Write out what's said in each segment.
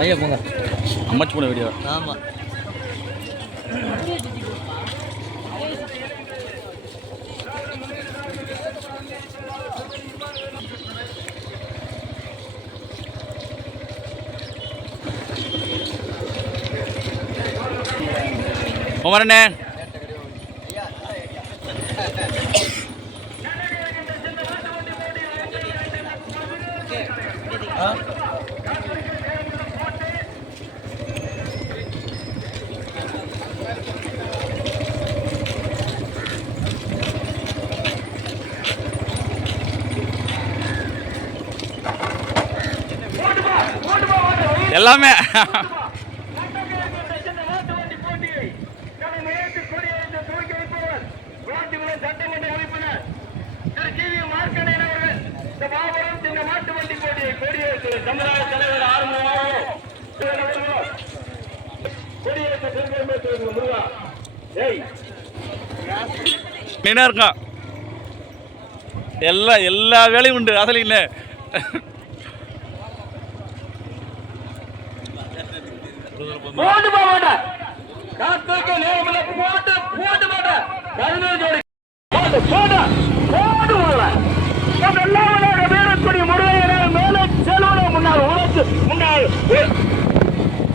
பையன் போங்க அம்மாச்சி போன வீடியோ. ஆமாம். குமரண்ணே எல்லாமே மீனா இருக்கா எல்லா வேலையும் உண்டு அதில் இல்லை.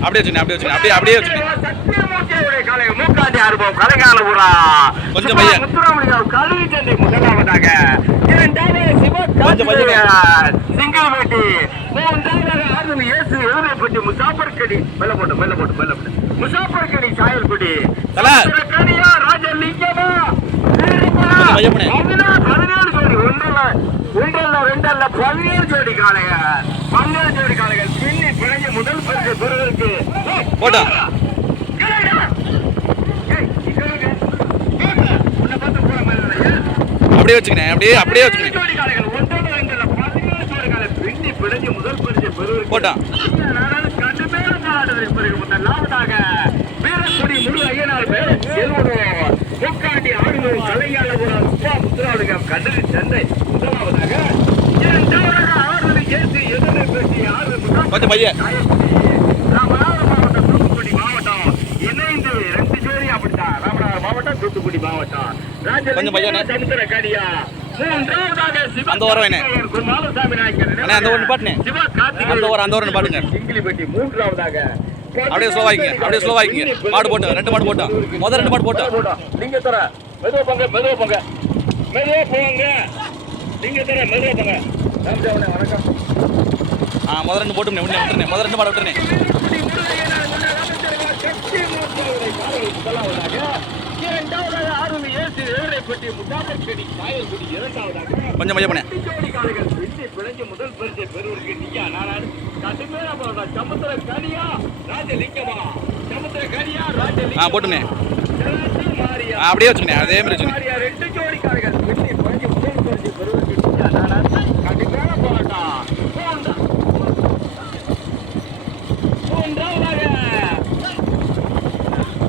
அப்படியே வச்சுக்கணும் அப்படியே வச்சுக்கணும். கொஞ்சம் பையன் முதலாவதாக சிங்கல்பட்டி, மூன்றாவதாக இயேசு எழுதப்பட்டி முசாபர்கடி மெல்ல போட்டு முசாபர்கடி சாயல்குடி கனியா ராஜலிங்கமா 17 ஜோடி ஒன்றல்ல ரெண்டல்ல 17 ஜோடி காளைய 17 ஜோடி காளைகள் பின்னி பிழைஞ்ச முதல் பரிசு பெறுவதற்கு போட்டா அப்படியே வச்சுக்கணும் அப்படியே வச்சுக்கணும் போட்டா வீரக்குடி முழு ஐயனார் முக்காண்டி ஆடுநூறு கலைஞாளபுரம் முத்துராவுக்கு கண்டறி சந்தை முதலாவதாக கொஞ்சம் பையன் மாவட்டம் தூத்துக்குடி மாவட்டம் இணைந்து 2 ஜோடி அப்படித்தான். ராமநாதபுரம் மாவட்டம் தூத்துக்குடி மாவட்டம் சமுத்திர கடியா மூன்றாவதாக குமாரசாமி நாயக்கர் அந்த ஒரு பாட்டுங்க சிங்கிலிப்பட்டி மூன்றாவதாக அப்படியே ஸ்லோவாயிங்க பாடு போட்டு 2 பாட்டு போட்டோம். முதல் 2 பாட்டு போட்டோம். நீங்க தர மெதுவா போங்க நீங்க தர மெதுவா போங்க. வணக்கம். முதல் 2 போட்டு முதல் 2 பாட்டு விட்டுருனே. கொஞ்சம் மைய பண்ண முதல் பரிசை பெறுவதற்கு நீயா நானாரு சமுத்திர கனியா ராஜலிங்கமா போட்டுனே அப்படியே வச்சுக்கணே அதே மாதிரி வச்சுக்கணே. 2 ஜோடி காலைகள் முதல் பரிசை பெறுவதற்கு நீயா நானாரு கடுமையான போராட்டம்.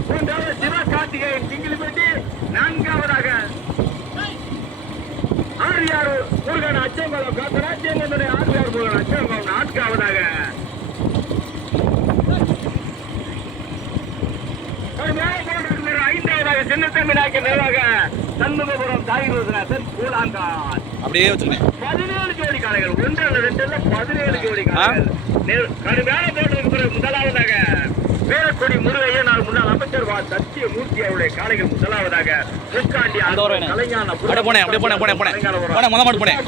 மூன்றாவது சிவகார்த்திகேயன் சிங்கிலிப்பட்டி, 4வதாக ஆரியார் முருகன் அச்சம்பலம் ராஜ்யங்களுடைய ஆரியார் முருகன் அச்சம்பலம் 4வதாக சின்னத்தம்பி நாயக்கர் நிர்வாக சண்முகபுரம் சாகிரோதனாசன் கூழாங்கால் அப்படியே வச்சுக்கணே. 17 ஜோடி காளைகள் 17 ஜோடி காளைகள் கடுமையான போட்டிருக்கிற முதலாவதாக வீரக்குடி முருகையனார் முன்னாள் அமைச்சர் சத்தியமூர்த்தி அவருடைய காளைகள் முதலாவதாக முக்காண்டி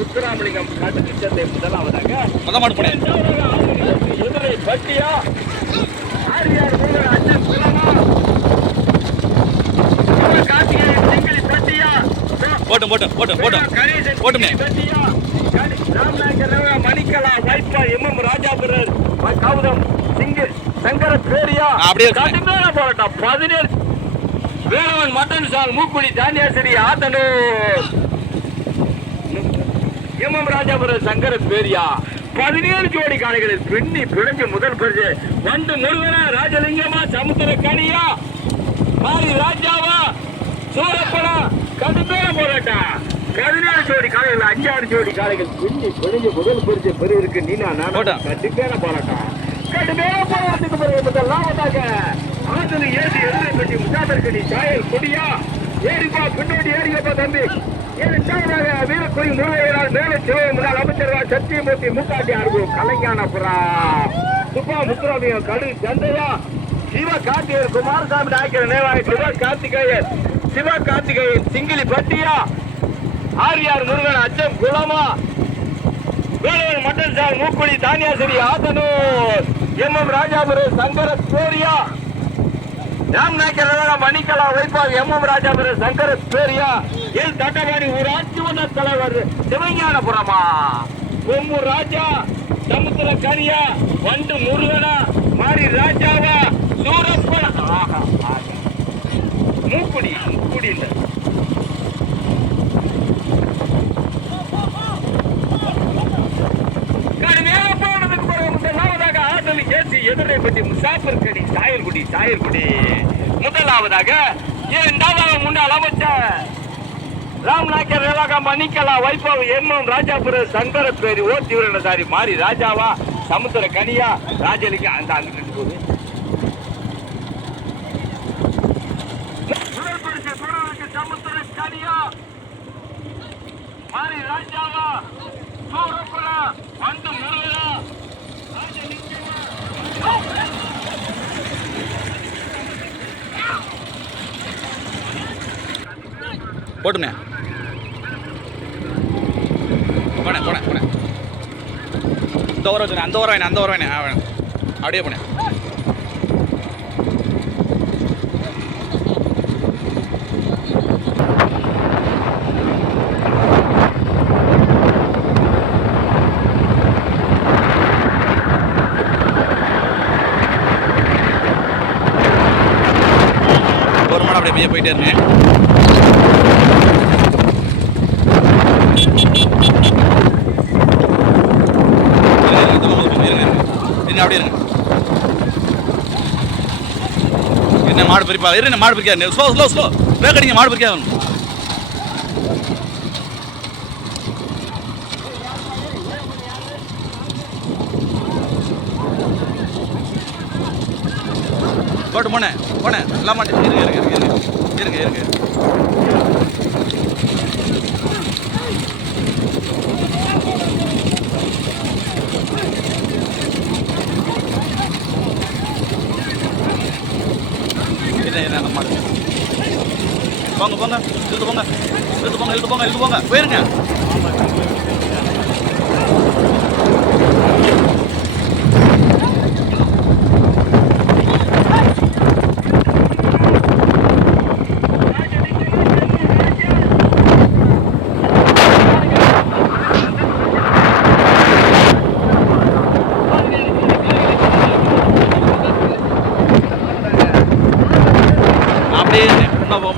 முத்துராமலிங்கம் கட்டுக்கு சந்தை முதலாவதாக எதிரை பட்டியா ஆரியார் முருகன் அச்சன் குலமா கார்த்திகேயன் செங்கிலி பட்டியா போட்டுமே மணிக்கலா வைப்பா எம் ராஜாபுரர் கௌதம் சங்கர பேரியா கடுமையான போராட்டம். 17 வேலவன் மட்டன் சால் மூக்குடி தானியாசிரி ஆத்தனூர் எம் ராஜாபுரர் சங்கர பேரியா 17 ஜோடி காளைகளில் பின்னி பிழைஞ்ச முதல் பரிசு வந்து முருகனா ராஜலிங்கமா சமுத்திர கனியா மாரி ராஜாவா சூரப்பனா கடுமையான போராட்டம். 17 ஜோடி காளைகள் 5-6 ஜோடி காளைகள் பின்னி பிழைஞ்ச முதல் பரிசு பெறுவதற்கு நீனா நானா கடுமையான போராட்டம். கடுமையான போராட்டத்துக்கு பிறகு முதலாவதாக ஆதல் ஏசி எதிர்பட்டி முசாபர்கடி சாயல் கொடியா ஏறிப்பா பின்னோடி ஏறியப்பா தம்பி. இரண்டாவதாக வீரக்குடி முருகையரால் மேலே சிவ முன்னாள் அமைச்சர்கள் சத்தியமூர்த்தி மூக்காட்டி அருகு கலைஞானபுரா சுப்பா முத்துராமியம் கடு சந்தையா சிவ கார்த்திகேயன் குமாரசாமி நாயக்கர் நேவாய் சிவ கார்த்திகேயன் சிங்கிலி பட்டியா ஆரியார் முருகன் அச்சம் குளமா Vellore mutton sir Mookkudi தானியாசிரி Athanur M Rajapuram Sankara ஸ்டோரியா ராம்நாயக்கர் மணிக்கலா வைப்பார் எம் ராஜாபுரம் சங்கர ஸ்டோரியா எல் தட்டவாடி ஊராட்சி மன்ற தலைவர் சிவஞானபுரமா கொம்பு ராஜா சமுத்திர கரியா வண்டு முருகனா மாரி ராஜாவா சூரப்பன மூக்குடி இல்லை எதிரைப்பட்டி முசாபர்கடி சாயல்குடி முதலாவதாக இரண்டாவது முன்னாள் அமைச்சர் ராம்நாயக்கர் ரேவாகா மணிக்கலா வைபவ் எம் ராஜாபுரம் சங்கர பேரி ஓத்திவரணதாரி மாறி ராஜாவா சமுத்திர கனியா ராஜலிங்க அந்த அங்கிட்டு போகுது சமுத்திர கனியா மாறி ராஜாவா சூரப்புரா வந்து முருகா போட்டுங்க போனேன் இந்த ஓரம் வச்சுனேன் அந்த ஓரம் வேணே அப்படியே போனேன். ஒரு மணி அப்படியே போயிட்டே இருந்தேன். அப்படியே இருங்க. என்ன மாடு பிரிப்பா என்ன மாடு பிரிக்காது. ஸ்லோ பிரேக் அடிங்க. மாடு பிரிக்காது. போட்டு போனேன் எல்லாம் மாட்டேன். இருங்க இழுத்து போங்க போயிருங்க.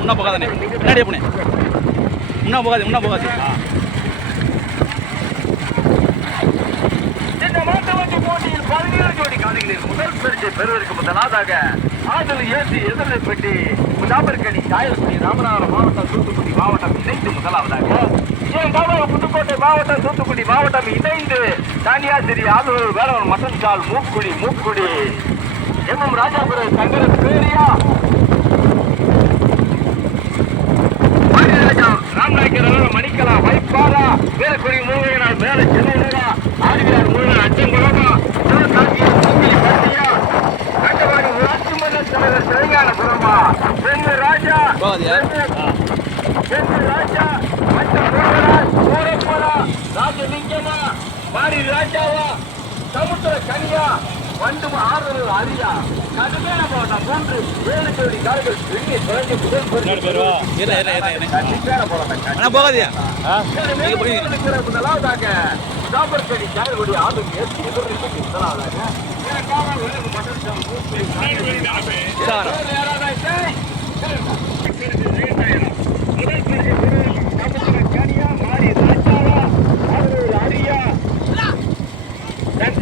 முன்னா போகாதே முன்னாடியே போனேன். முன்னா போகாது இந்த மாட்டுவண்டி போட்டியில் 17 ஜோடி காளைகளில் முதல் பரிசை பெறுவதற்கு முதலாவதாக ஆதல் ஏசி எதிரைப்பட்டி முசாபர்கடி சாயல்குடி ராமநாதபுரம் மாவட்டம் தூத்துக்குடி மாவட்டம் இணைந்து முதலாவதாக இரண்டாவது புதுக்கோட்டை மாவட்டம் தூத்துக்குடி மாவட்டம் இணைந்து தானியாசிரி ஆதூர் வேலவன் மட்டன் சால் மூக்குடி எம் ராஜாபுரம் சங்கர பேரியா ராம்நாயக்கர் மணிக்கலா வைப்பாரா வீரக்குடி முருகனால் மேல சென்னூரா ஆதிவியார் முருகன் அச்சங்குளமா கண்டவாடி ஊராட்சி மன்ற தலைவர் சிவஞானபுரமா பெண்ணு ராஜா சூரப்பலா ராஜலிங்கமா மாரி ராஜாவா சமுத்திர கனியா வண்டு ஆறுதல் அரியா கடுமையான போராட்டம் 3-7 ஜோடி கால்கள் பெரிய குறைஞ்ச முதல் போகாதியா முதலாவதாக முசாபர்கடி சாயல்குடி ஆளும் ஏற்றி எதிர்ப்பு முதலாவதாக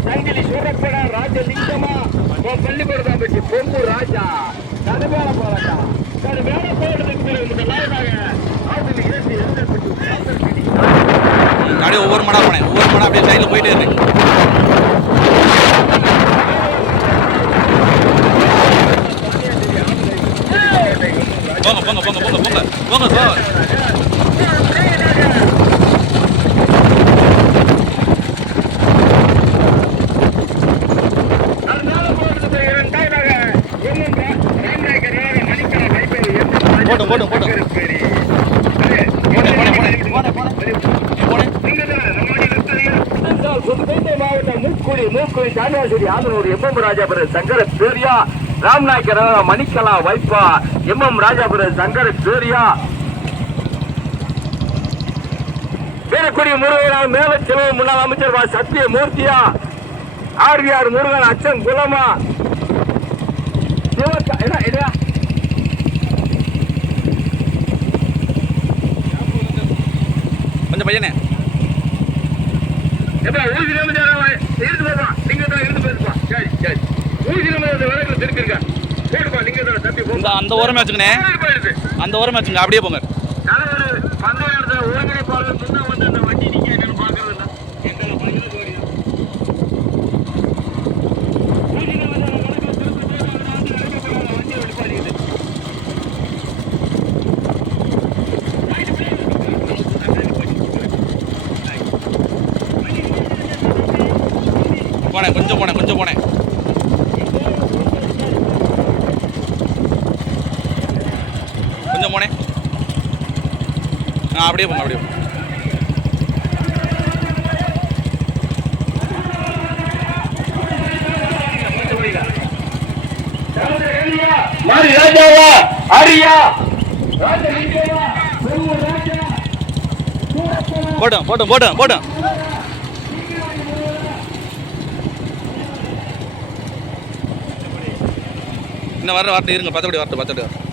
சங்கிலி சூரப்படா ராஜலிங்கமா பள்ளிக்கூடம் பற்றி பொம்பு ராஜா கடுமையான போராட்டம் முதலாவதாக அப்படியே ஒவ்வொரு மடம் அப்படியே சைடில் போயிட்டே இருக்கு. போங்க போங்க போங்க போங்க போங்க போங்க சார். போட்டோம் போட்டோம் போட்டோம் மாவட்டம் மூக்குடி சாமியாசுரி ஆதனூர் எம் ராஜாபுர சங்கர பேரியா ராம்நாயக்கர் மணிக்கலா வைப்பா எம் ராஜாபுர சங்கர பேரியா வீரக்குடி முருகன் மேலச்செல்வம் முன்னாள் அமைச்சர் சத்திய மூர்த்தியா ஆர்விஆர் முருகன் அச்சன் குலமா கொஞ்சம் பையனே அந்த ஓரமே வச்சுக்கணே, அந்த ஓரமே வச்சுங்க, அப்படியே போங்க. போனேன் கொஞ்சம் போனேன் கொஞ்சம் போனேன். கொஞ்சம் போனேன். அப்படியே போங்க அப்படியே போங்க. போட்டோம் போட்டோம் போட்டோம் போட்டோம். இன்னும் வர வார்த்தை இருங்க, பத்தபடி வார்த்தை பத்தபடி வார்த்தை.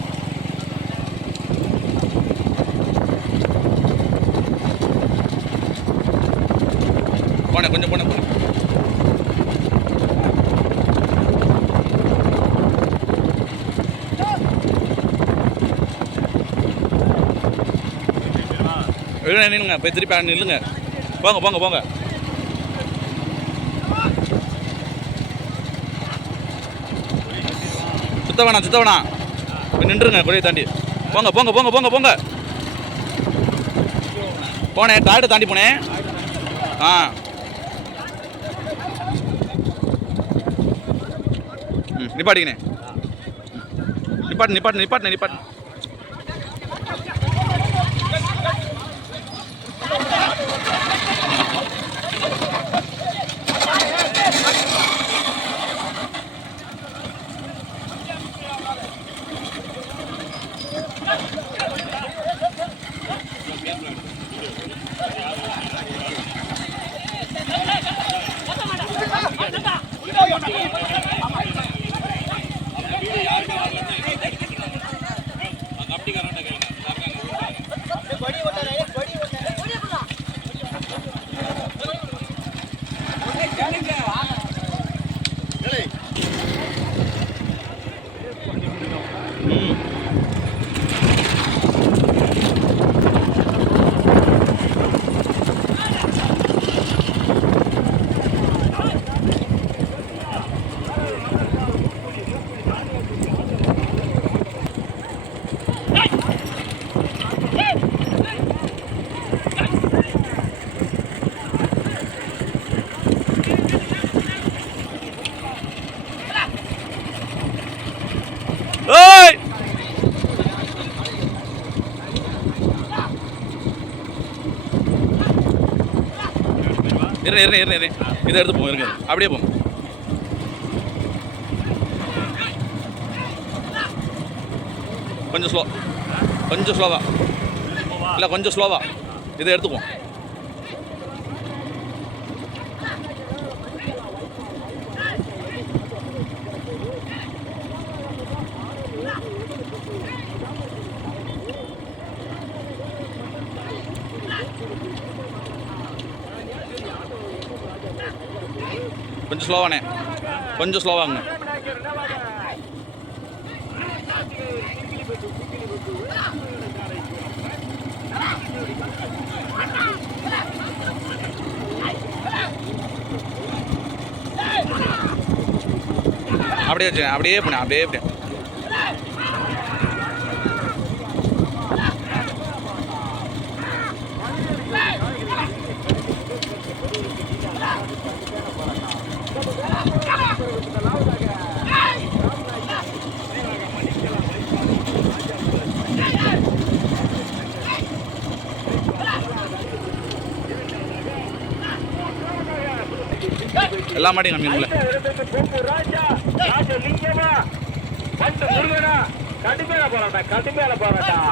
போனேன் கொஞ்சம் போனேன் போனேன். நில்லுங்க, போய் திருப்பி நில்லுங்க. போங்க போங்க போங்க. சுத்தவனா சுத்தவனா போய் நின்றுங்க, கொடியை தாண்டி போங்க போங்க போங்க போங்க போங்க. போனேன் டாய்டு தாண்டி போனேன். நிப்பாட்டிங்கண்ணே, நிப்பாட்டு நிப்பாட்டு நிப்பாட்டு நிப்பாட்டு. இதை எடுத்து போங்க, இருங்க அப்படியே போங்க. கொஞ்சம் ஸ்லோ, கொஞ்சம் ஸ்லோவா இல்லை கொஞ்சம் ஸ்லோவா இதை எடுத்துக்குவோம். கொஞ்சம் ஸ்லோவானே, கொஞ்சம் ஸ்லோவாங்க. அப்படியே வச்சு அப்படியே போனேன், அப்படியே போனேன். எல்லா மாட்டையும் கம்மிங்கள ராஜா ராஜலிங்கமா வந்து முருகனா கடுமையான போராட்டம்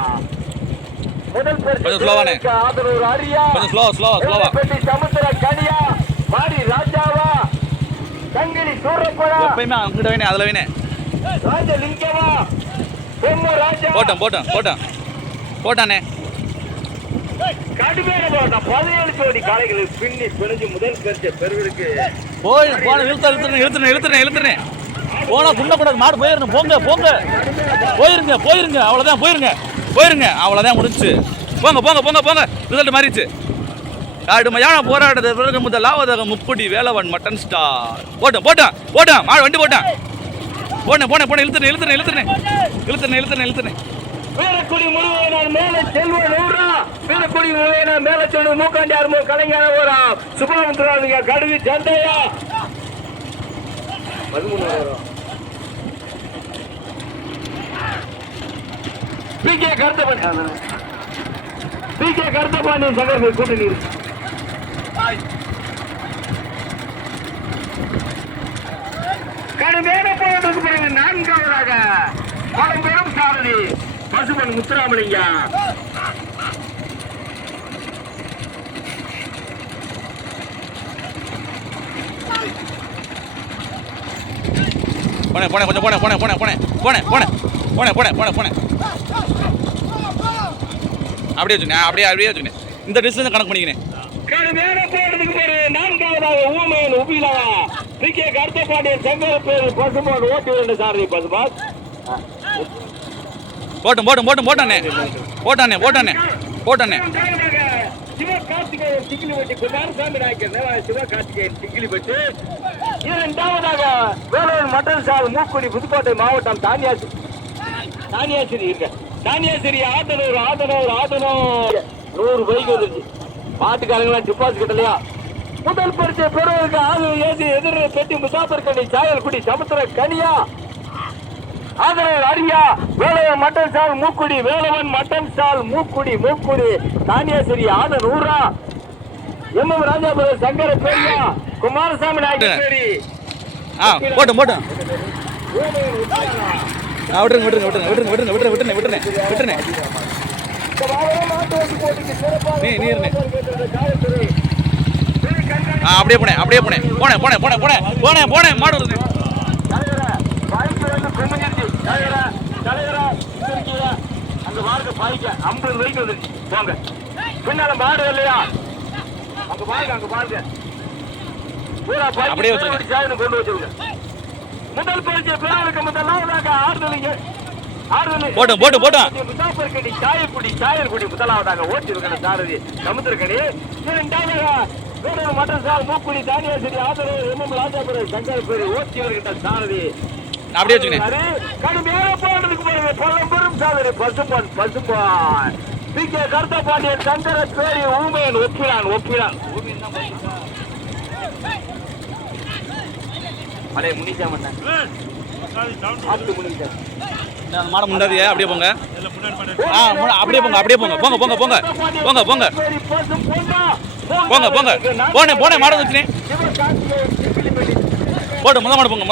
முதல் கொஞ்சம் ஸ்லோவானே ஆதரவு அரியா கொஞ்சம் ஸ்லோவா சமுத்திர கனியா மாரி ராஜாவா சங்கிலி சூரப்படா எப்பயுமே அங்கிட்ட வேணே அதுல வேணே ராஜலிங்கமா ராஜா போட்டானே கடுமையான போராட்டம் 17 ஜோடி காளைகள் பின்னி பிணைஞ்சு முதல் பரிசை பெறுவதற்கு போன இழுத்துறேன் போனா துண்ணக்கூடாது மாடு போயிடணும் போங்க போயிருங்க அவ்வளோதான் போயிருங்க அவ்வளோதான் முடிஞ்சு போங்க ரிசல்ட் மாறிச்சு கடுமையான போராட்டத்தை பிறகு முதலாவதாக முக்குடி வேலவன் மட்டன் ஸ்டார் போட்டான் மாடு வண்டி போனேன் இழுத்துறேன் வீரக்குடி முருகனார் மேல செல்வன் ஊரா வீரக்குடி முருகனார் மேல செல்வன் மூக்காண்டி அருமோ கலைஞர் ஊரா சுப்பிரமணிய கடுகு சண்டையா 13 பிகே கருத்தபாண்டி சங்கர் கூட்டணி கடுமையான போராட்டத்துக்கு பிறகு 4வது பழம்பெரும் சாரதி பசுமன் முத்துராமலிங்கா போனேன் அப்படியே வச்சுக்கேன் இந்த டிஸ்டன்ஸ் கணக்கு பண்ணிக்கிறேன் கடுமையான போராட்டத்துக்கு பிறகு 4வது ஊமையன் உபிலா பிகே கருத்தபாண்டியன் சங்கர் பேரு பசுமன் ஓட்டி வேண்ட சாரதி பசுமான் போட்டானே சிவகார்த்திகேயன் சிக்கிலிப்பட்டி குமாரசாமி நாயக்கர் சிவகார்த்திகேயன் சிக்கிலிப்பட்டி 2வது வேலூர் மட்டன் சால் மூக்குடி புதுக்கோட்டை மாவட்டம் தானியாசிரி ஆதனூர் 100 பைக் வந்துருச்சு பாட்டுக்காரங்களாம் டிப்பாஸ் கிட்டலையா முதல் பரிசை பெறுவதற்கு ஏசி எதிர பெட்டி முசாபர் கண்ணி சாயல்குடி சமுத்திர கனியா ஆதரவு அரியா வேலவன் மட்டன் சால் மூக்குடி தானியாசிரி ஆனந்த் ஊரா எம்எம் ராஜாபுரம் சங்கர பெரியா குமாரசாமி நாயக்கர் பேரி போட்டேன் விட்டுருங்க அப்படியே போனேன் மாடு வருது அந்த மார்க்க பாய்க்க 50 வரைக்கும் வந்துருச்சு போங்க பின்னால மாடு இல்லையா அங்க பாருங்க பூரா அப்படியே கொண்டு வச்சிருங்க முதல் பரிசை பெறுவதற்கு முதலாவதாக போட்டோம் முசாபர்கடி சாயல்குடி முதலாவதாக ஓட்டிருக்கிற சாரதி சமுத்திரக்கடி 2வது மட்டன் சால் மூக்குடி தானியாசிரி ஆதரவு எம்எம் ராஜாபுரம் சங்கர் பேரு ஓட்டி வருகின்ற சாரதி அப்படியே வச்சுக்கேன் கடுமையான போராட்டத்துக்கு பிறகு பழம்பெரும் சாதனை பசும்பான் பிகே கருத்தபாண்டியன் சங்கர பேரி ஊமையன் ஒப்பிடான் அடே முனிச்சா மண்ணன் மாட முன்னாடி அப்படியே போங்க போனேன் மாட வந்துச்சுனே போட்டு முத மாடு போங்க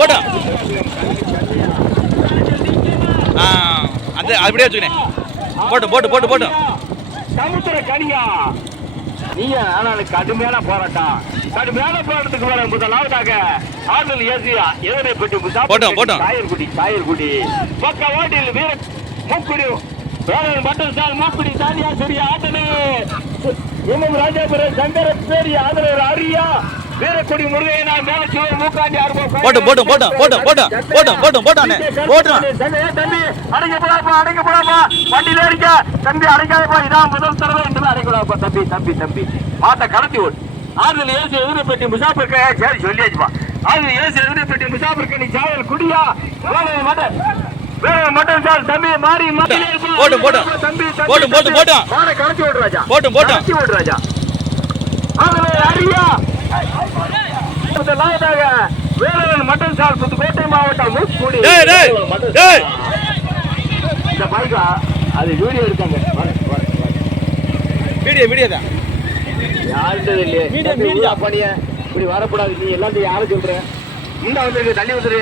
போட்டு அந்த அப்படியே வச்சுக்கினேன் போட்டு சமுத்திர கனியா நீயா கடுமையான போராட்டத்துக்கு வர முதலாவதாக ஆடல் ஏசியா எதனை பெட்டி போட்டோம் சாயல்குடி பக்க ஓட்டில் வீர மூக்குடி வேலன் மட்டன் சால் மூக்குடி தானியாசிரி ஆட்டனே எம்எம் ராஜாபுரம் சங்கர பேரி ஆதரவு அரியா வீரக்குடி முருகையனா மேல சிவன் மூக்காண்டி தம்பி அடங்க போடாப்பா வண்டியில இருக்க தம்பி அடைக்காதப்பா இதான் முதல் தடவை என்று அடைக்கூடாப்பா தம்பி மாட்ட கடத்தி ஓடு ஆறுதல் ஏசி எதிர்பெட்டி முசாபர் சரி சொல்லியாச்சுப்பா ஆறுதல் ஏசி எதிர்பெட்டி முசாபர் கண்ணி சாயல் குடியா மட்டன் சால் தம்பி மாறி கடத்தி ஓடு ராஜா அரியா வேலவன் மட்டன் சால் புதுக்கோட்டை மாவட்டம் இந்த பைக்கா அது வீடியோ இருக்காங்க வீடியோ தான் யாருன்றது இல்லையே பண்ணிய இப்படி வரக்கூடாது. நீ எல்லாத்தையும் யாரும் சொல்ற இந்த வந்திருக்கு தள்ளி வந்துரு.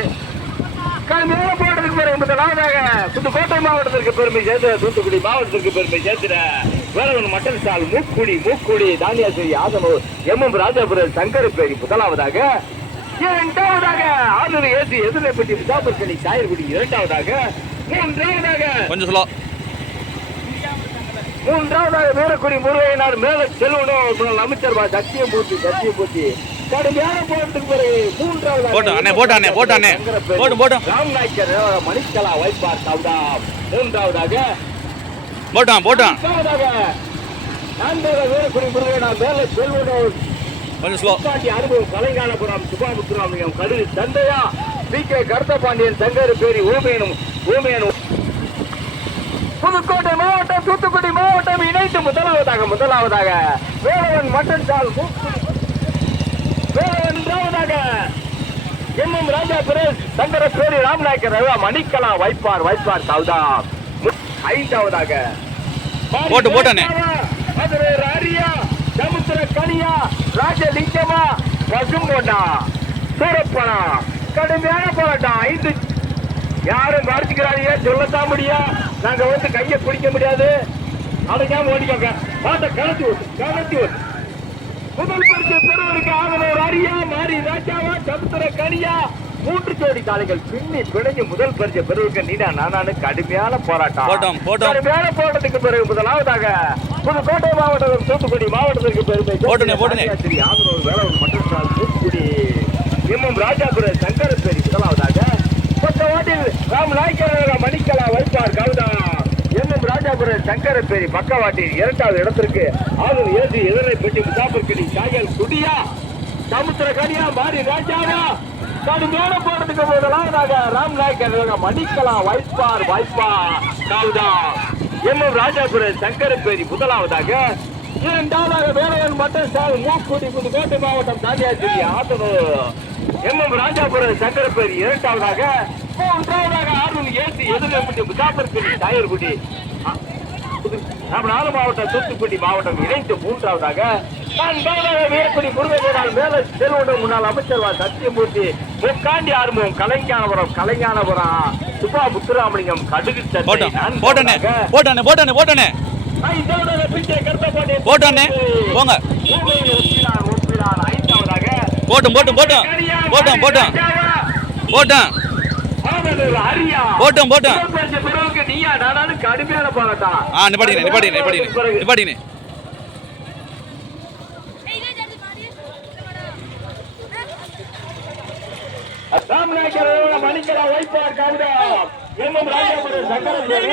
மேல போடுறதுக்கு பிறகு முதலாவதாக புதுக்கோட்டை மாவட்டத்திற்கு பெருமை சேர்த்து தூத்துக்குடி மாவட்டத்திற்கு பெருமை சேர்த்துற வேறவன் மட்டன் சால் மூக்குடி தானியாசிரி ஆதனூர் எம் ராஜாபுரம் சங்கரப்பேரி முதலாவதாக. இரண்டாவதாக ஆதூர் ஏசி எதிர்ப்பட்டி முசாபர்கனி காயர்குடி இரண்டாவதாக. மூன்றாவதாக வீரக்குடி முருகையனார் மேல செல்வனும் அமைச்சர் சத்தியம் பூச்சி கடுமையான போட்டதுக்கு பிறகு மூன்றாவது ராம்நாயக்கர் மணிக்கலா வைப்பார் சவுடாம். மூன்றாவதாக நான்காவது வீரக்குடி முருகையனார் மேல செல்வனும் அனுபவம் கலைஞானபுரம் சுபாமுத்துராமியம் கடு தந்தையா பி கே கருத்தபாண்டியன் சங்கரப்பேரி ஊமையனும் புதுக்கோட்டை மாவட்டம் தூத்துக்குடி மாவட்டம் இணைத்து முதலாவதாக வேலவன் மட்டன் சால் இரண்டாவதாக எம் ராஜா பிரேஸ் சங்கரப்பேரி ராம்நாயக்கர் மணிக்கலா வைப்பார் சவுதா. ஐந்தாவதாக மதுரை ராரியா சமுத்திர கனியா ராஜலிங்கமா பசுங்கொண்டா சூரப்பனா கடுமையான போராட்டம். 5 யாரும் மறைச்சுக்கிறாங்க சொல்லத்தான் முடியும். நாங்க வந்து கையை பிடிக்க முடியாது. அதைக்காம ஓடிக்கோங்க. கலத்தி ஓட்டு முதல் பரிசு பெறுவதற்கு ஆதனூர் அரியா மாறி ராஜாவா சமுத்திர கனியா 3 ஜோடி காளைகள் பின்னி பிணைஞ்சு முதல் பரிசு பெறுவதற்கு நீடா நானு கடுமையான போராட்டம். கடுமையான போராட்டத்துக்கு பிறகு முதலாவதாக புதுக்கோட்டை மாவட்டம் தூத்துக்குடி மாவட்டத்திற்கு பெருமை ஸ்ரீ ஆதனூர் வேலவன் மட்டன் சால் தூத்துக்குடி எம் ராஜாபுரம் சங்கரப்பேரி முதலாவதாக. பக்கவாட்டில் ராம்நாயக்கர் மணிக்கலா வைப்பார் கவுதா எம் ராஜாபுரம் சங்கரப்பேரி பக்கவாட்டில் இரண்டாவது இடத்திற்கு ஆதூர் ஏசி எதிர்ப்பட்டி முசாபர்கனி காயல் குடியா சமுத்திர கனியா மாறி ராஜாவா கடுமையான போறதுக்கு முதலாவதாக ராம்நாயக்கர் மணிக்கலா வைப்பார் கவுதா எம் ராஜாபுரம் சங்கரப்பேரி முதலாவதாக. இரண்டாவதாக வேலவன் மட்டன் சால் மூக்குடி புதுக்கோட்டை மாவட்டம் தானியாசிரி ஆதனூர் எம் ராஜாபுரம் சங்கரப்பேரி இரண்டாவதாக. மூன்றாவதாக ஆதூர் ஏசி எதிர்ப்பட்டி முசாபர்கனி காயர்குடி நாலு மாவட்டம் தூத்துக்குடி மாவட்டம் இணைந்து மூன்றாவதாக. நான்காவதாக வீரக்குடி முருகனால் மேல செல்வனும் முன்னாள் அமைச்சர் சத்தியமூர்த்தி முக்காண்டி ஆறுமுகம் கலைஞானபுரம் சுபா முத்துராமலிங்கம் கடுகு கடுமையான போராட்டம். ராமநாயக்கர் மணிக்கலா வைப்பார் கவுதா எம் ராஜாபுரம் சங்கரப்பேரி